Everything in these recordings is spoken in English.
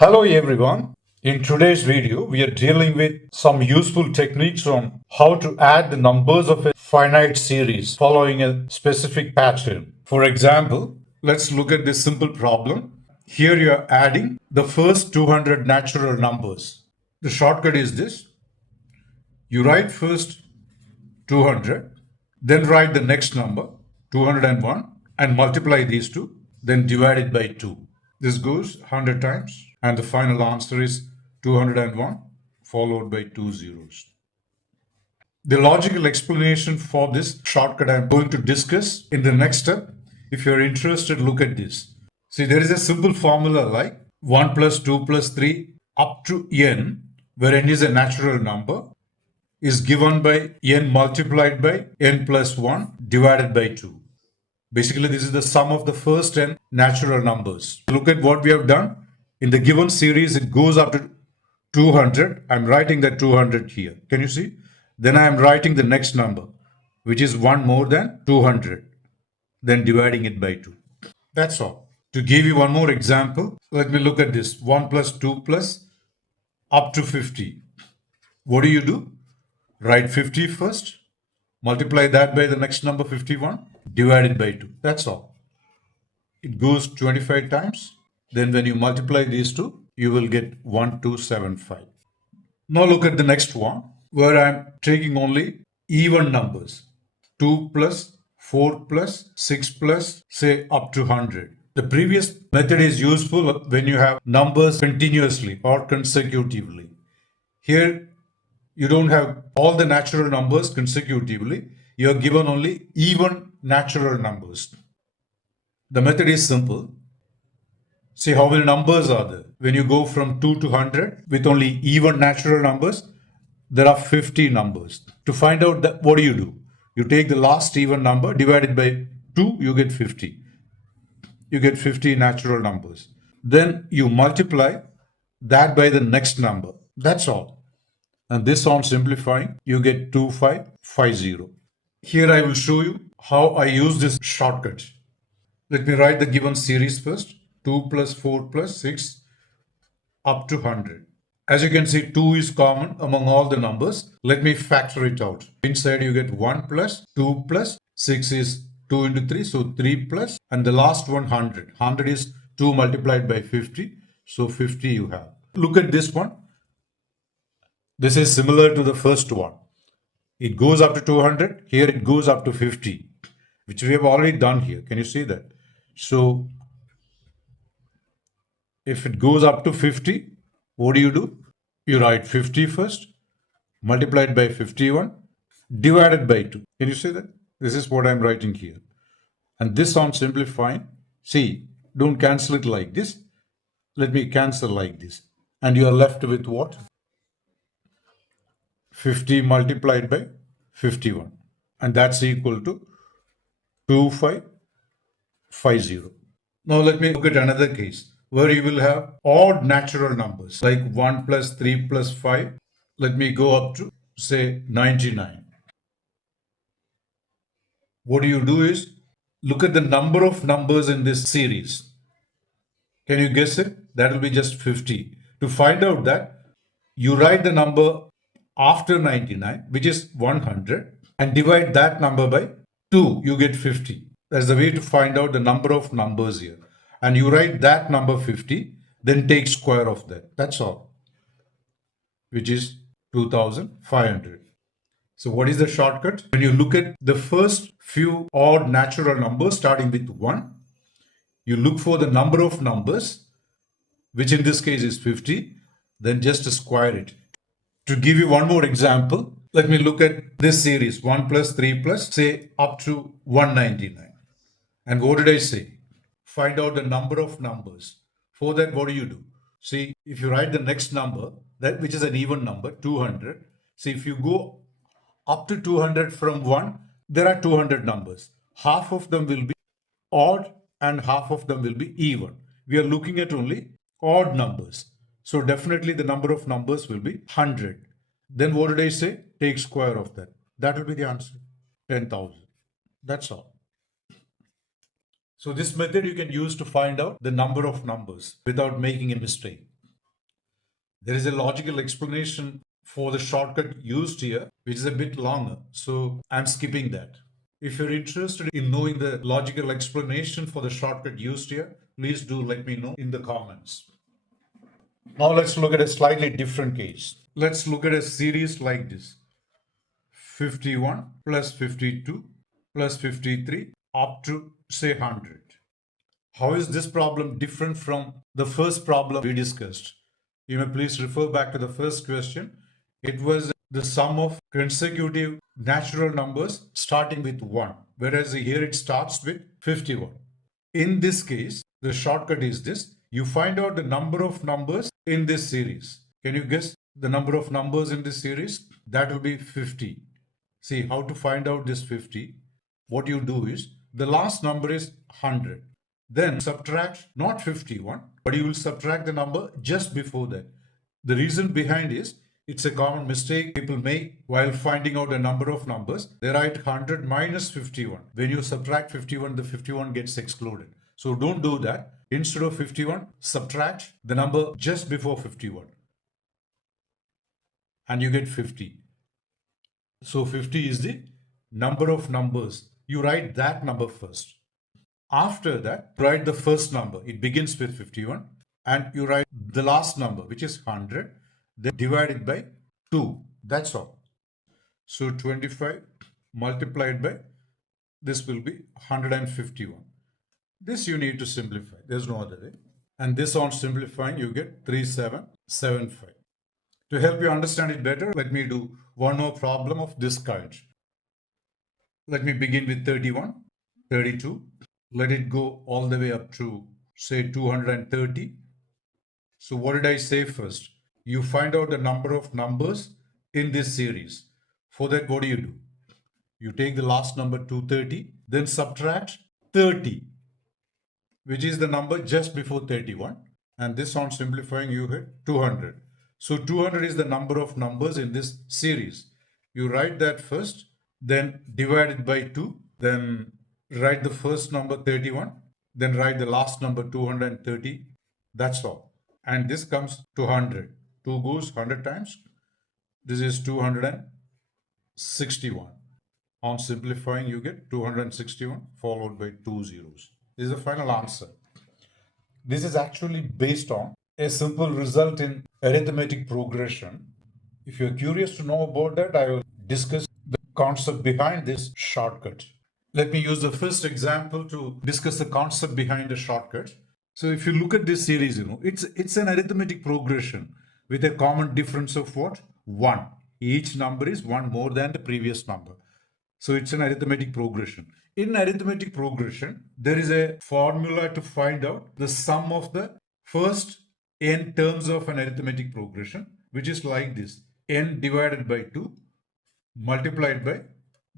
Hello everyone. In today's video, we are dealing with some useful techniques on how to add the numbers of a finite series following a specific pattern. For example, let's look at this simple problem. Here you are adding the first 200 natural numbers. The shortcut is this. You write first 200, then write the next number, 201, and multiply these two, then divide it by 2. This goes 100 times, and the final answer is 201 followed by 2 zeros. The logical explanation for this shortcut I'm going to discuss in the next step. If you're interested, look at this. See, there is a simple formula like 1 plus 2 plus 3 up to n, where n is a natural number, is given by n multiplied by n plus 1 divided by 2. Basically, this is the sum of the first n natural numbers. Look at what we have done. In the given series, it goes up to 200. I'm writing that 200 here. Can you see? Then I am writing the next number, which is 1 more than 200. Then dividing it by 2. That's all. To give you one more example, let me look at this. 1 plus 2 plus up to 50. What do? Write 50 first, multiply that by the next number 51, divided by 2. That's all. It goes 25 times. Then when you multiply these two, you will get 1275. Now look at the next one, where I'm taking only even numbers. 2 plus 4 plus 6 plus, say, up to 100. The previous method is useful when you have numbers continuously or consecutively. Here, you don't have all the natural numbers consecutively. You are given only even natural numbers. The method is simple. See how many numbers are there. When you go from 2 to 100 with only even natural numbers, there are 50 numbers. To find out that, what do? You take the last even number, divide it by 2, you get 50. You get 50 natural numbers. Then you multiply that by the next number. That's all. And this on simplifying, you get 2550. Here I will show you how I use this shortcut. Let me write the given series first. 2 plus 4 plus 6 up to 100. As you can see, 2 is common among all the numbers. Let me factor it out. Inside you get 1 plus 2 plus 6 is 2 into 3. So 3 plus, and the last one 100. 100 is 2 multiplied by 50. So 50 you have. Look at this one. This is similar to the first one. It goes up to 200. Here it goes up to 50, which we have already done here. Can you see that? So if it goes up to 50, what do? You write 50 first, multiplied by 51, divided by 2. Can you see that? This is what I'm writing here. And this on simplifying, see, don't cancel it like this. Let me cancel like this. And you are left with what? 50 multiplied by 51, and that's equal to 2550. Now let me look at another case where you will have odd natural numbers like 1 plus 3 plus 5. Let me go up to, say, 99. What do is look at the number of numbers in this series. Can you guess it? That will be just 50. To find out that, you write the number after 99, which is 100, and divide that number by 2, you get 50. That's the way to find out the number of numbers here. And you write that number 50, then take square of that. That's all, which is 2500. So what is the shortcut? When you look at the first few odd natural numbers starting with 1, you look for the number of numbers, which in this case is 50, then just square it. To give you one more example, let me look at this series, 1 plus 3 plus, say, up to 199. And what did I say? Find out the number of numbers. For that, what do? See, if you write the next number, that which is an even number, 200. See, if you go up to 200 from 1, there are 200 numbers. Half of them will be odd and half of them will be even. We are looking at only odd numbers. So definitely the number of numbers will be 100. Then what did I say? Take square of that. That will be the answer. 10,000. That's all. So this method you can use to find out the number of numbers without making a mistake. There is a logical explanation for the shortcut used here, which is a bit longer. So I'm skipping that. If you're interested in knowing the logical explanation for the shortcut used here, please do let me know in the comments. Now let's look at a slightly different case. Let's look at a series like this. 51 plus 52 plus 53 up to say 100. How is this problem different from the first problem we discussed? You may please refer back to the first question. It was the sum of consecutive natural numbers starting with 1, whereas here it starts with 51. In this case, the shortcut is this. You find out the number of numbers in this series. Can you guess the number of numbers in this series? That will be 50. See how to find out this 50. What you do is the last number is 100. Then subtract not 51, but you will subtract the number just before that. The reason behind is it's a common mistake people make while finding out a number of numbers. They write 100 minus 51. When you subtract 51, the 51 gets excluded. So don't do that. Instead of 51, subtract the number just before 51 and you get 50. So 50 is the number of numbers. You write that number first. After that, write the first number. It begins with 51 and you write the last number, which is 100, then divide it by 2. That's all. So 25 multiplied by this will be 151. This you need to simplify. There's no other way. And this on simplifying, you get 3775. To help you understand it better, let me do one more problem of this kind. Let me begin with 31, 32. Let it go all the way up to, say, 230. So what did I say first? You find out the number of numbers in this series. For that, what do? You take the last number 230, then subtract 30, which is the number just before 31. And this on simplifying, you get 200. So 200 is the number of numbers in this series. You write that first, then divide it by 2, then write the first number 31, then write the last number 230. That's all. And this comes to 100. 2 goes 100 times. This is 261. On simplifying, you get 261 followed by 2 zeros. This is the final answer. This is actually based on a simple result in arithmetic progression. If you're curious to know about that, I will discuss the concept behind this shortcut. Let me use the first example to discuss the concept behind the shortcut. So if you look at this series, it's an arithmetic progression with a common difference of what? 1. Each number is 1 more than the previous number. So it's an arithmetic progression. In arithmetic progression, there is a formula to find out the sum of the first n terms of an arithmetic progression, which is like this. N divided by 2 multiplied by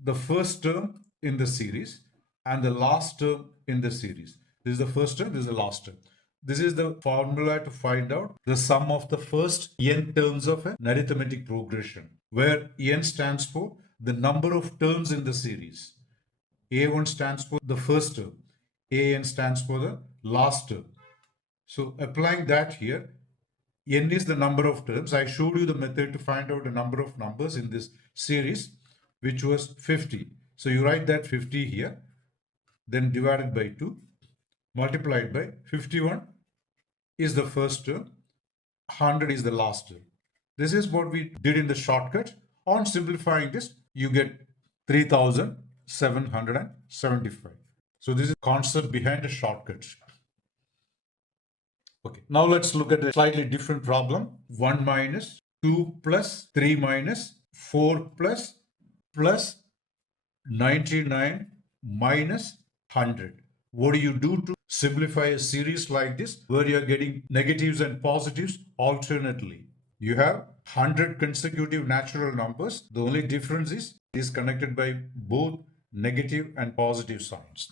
the first term in the series and the last term in the series. This is the first term, this is the last term. This is the formula to find out the sum of the first n terms of an arithmetic progression, where n stands for the number of terms in the series. A1 stands for the first term. AN stands for the last term. So applying that here, n is the number of terms. I showed you the method to find out the number of numbers in this series, which was 50. So you write that 50 here, then divided by 2, multiplied by 51 is the first term, 100 is the last term. This is what we did in the shortcut. On simplifying this, you get 3775. So this is the concept behind the shortcut. Okay, now let's look at a slightly different problem. 1 minus 2 plus 3 minus 4 plus 99 minus 100. What do you do to simplify a series like this where you're getting negatives and positives alternately? You have 100 consecutive natural numbers. The only difference is it is connected by both negative and positive signs.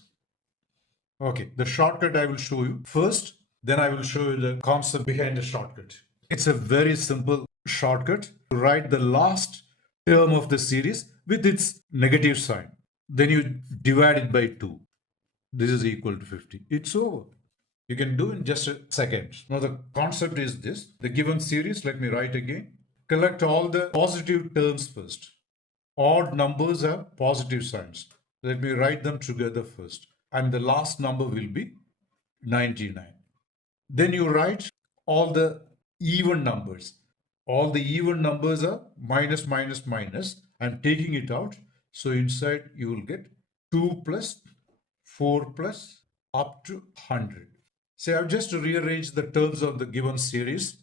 Okay, the shortcut I will show you first, then I will show you the concept behind the shortcut. It's a very simple shortcut to write the last term of the series with its negative sign. Then you divide it by 2. This is equal to 50. It's over. You can do in just a second. Now the concept is this. The given series, let me write again. Collect all the positive terms first. Odd numbers have positive signs. Let me write them together first. And the last number will be 99. Then you write all the even numbers. All the even numbers are minus, minus, minus. I'm taking it out. So inside you will get 2 plus 4 plus up to 100. So I've just rearranged the terms of the given series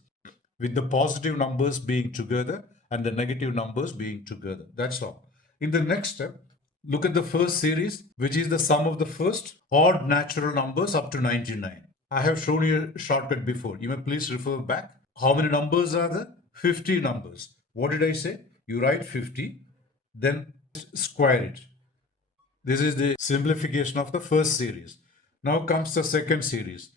with the positive numbers being together and the negative numbers being together. That's all. In the next step, look at the first series, which is the sum of the first odd natural numbers up to 99. I have shown you a shortcut before. You may please refer back. How many numbers are there? 50 numbers. What did I say? You write 50, then square it. This is the simplification of the first series. Now comes the second series.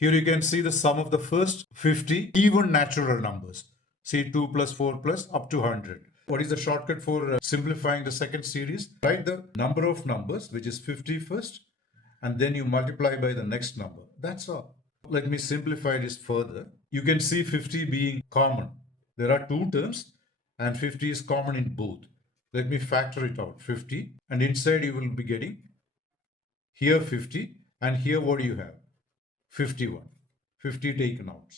Here you can see the sum of the first 50 even natural numbers. See 2 plus 4 plus up to 100. What is the shortcut for simplifying the second series? Write the number of numbers, which is 50 first, and then you multiply by the next number. That's all. Let me simplify this further. You can see 50 being common. There are two terms, and 50 is common in both. Let me factor it out. 50, and inside you will be getting here 50, and here what do you have? 51. 50 taken out.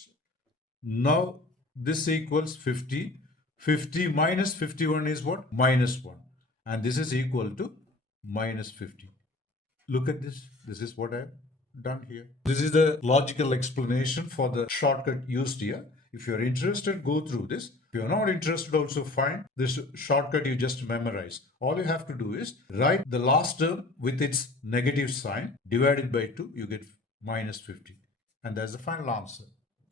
Now this equals 50. 50 minus 51 is what? Minus 1. And this is equal to minus 50. Look at this. This is what I've done here. This is the logical explanation for the shortcut used here. If you're interested, go through this. If you're not interested, also fine. This shortcut you just memorize. All you have to do is write the last term with its negative sign, divided by 2, you get minus 50. And that's the final answer.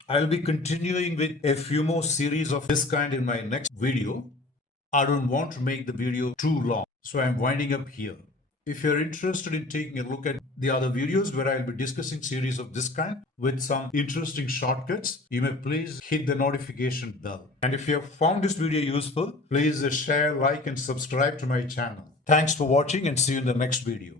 I'll be continuing with a few more series of this kind in my next video. I don't want to make the video too long, so I'm winding up here. If you're interested in taking a look at the other videos where I'll be discussing series of this kind with some interesting shortcuts, you may please hit the notification bell. And if you have found this video useful, please share, like, and subscribe to my channel. Thanks for watching and see you in the next video.